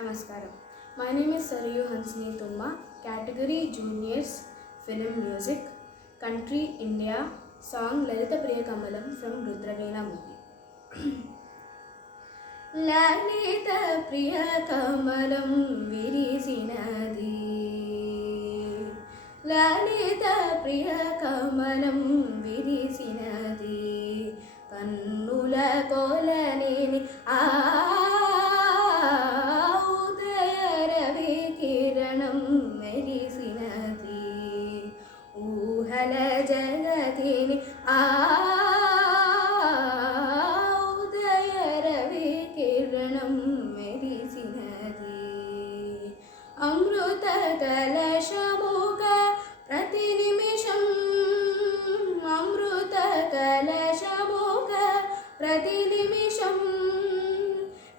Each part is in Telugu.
Namaskaram. My name is Sarayu Hansini Tumma, category Juniors, Film Music, Country India, song Lalita Priya Kamalam from Rudraveena movie. Lalita Priya Kamalam Virisinadi, Lalita Priya Kamalam Virisinadi, Kannula Kolanini మెరిసినది ఊహల జగతిని ఉదయ రవి కిరణం మెరిసినది అమృత కలశముగ ప్రతి నిమిషం అమృత కలశముగ ప్రతి నిమిషం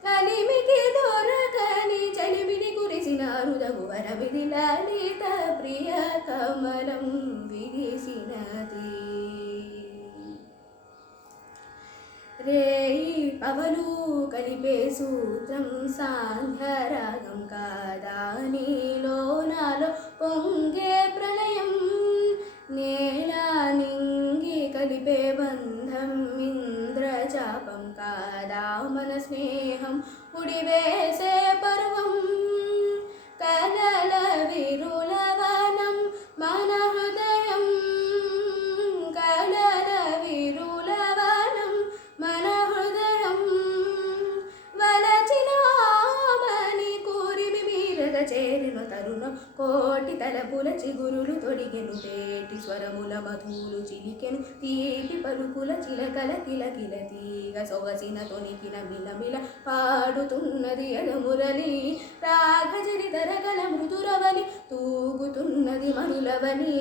కలిమికి దొరకని చలిమిని కురిసిన హృదగు వరమిది లలిత ప్రియ కమలం విరిసినది రేయి పవలు కలిపే సూత్రం సాంధ్యరాగం కాదా నీలో నాలో పొంగే ప్రళయం నేల నింగి కలిపే బంధం ఇంద్రజాపం కాదా మన స్నేహం ఉడివేసే పర్వం కలల విరులవనం మన హృదయం కలల విరులవనం మన హృదయం వలచిన మని కూరిమి మీరగ చేరిన తరుణం కోటి తలపుల చిగురులు తొడిగెను తేటి స్వరముల మధులు చిలికెను తీపి పలుకుల చిలకల కిలకిల తీగ సొగసిన తొనికిన మిలమిల పాడుతున్నది ఎడమురలి రాగజరి తరగల మృదురవని తూగుతున్నది మనులవని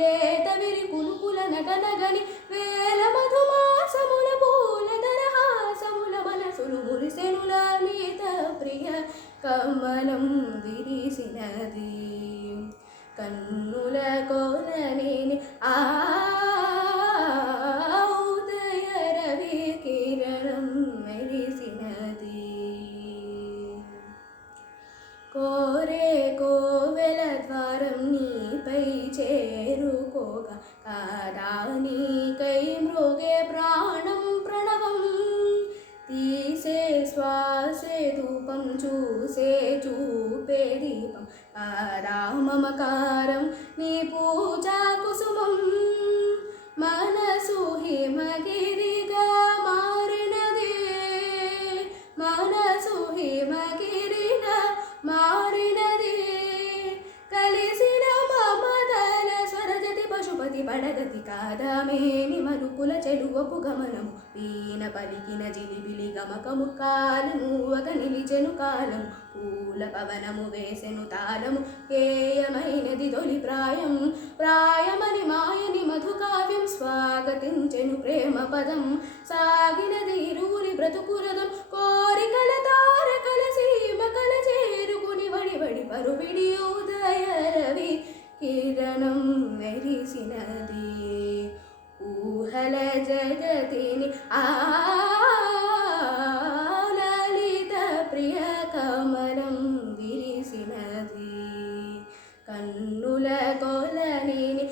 లేత విరి కులుకుల నటనగని వేల మధుమాసముల పూల దరహాసముల మనసులు మురిసెను లలిత ప్రియ కమలం విరిసినది కన్నుల కోననేని ఉదయ రవి కిరణం మెరిసినది కోరే కోవెల ద్వారం నీపై చేరుకోగా కాదా నీకై మృగే ప్రాణం ప్రణవం తీసే శ్వాసే ధూపం చూసే చూపే దీపం కాదా మమకారం నీ పూజా కుసుమం మనసు హిమగిరిగా మారినది మనసు హిమగిరిగా మారినది కలిసిన మమతల స్వరజతి పశుపతి పడగతి కాదమేని మరుపుల చెలువపు గమనము వీణ పలికిన జిలిబిలి గమకము కాలు మూవక నిలిచెను కాలము పూల పవనము వేసెను తాళము కేయమైనది తొలి ప్రాయం ప్రాయమని మాయని మధుకావ్యం స్వాగతించెను ప్రేమ పదం సాగినది ఇరువురి బ్రతుకురదం కోరికల తారకల సీమకల చేరుకుని వడి వడి పరువిడి ఉదయ రవి కిరణం మెరిసినది ఊహల జగతిని లలిత ప్రియ కమలం విరిసినది కన్నుల కొలనిని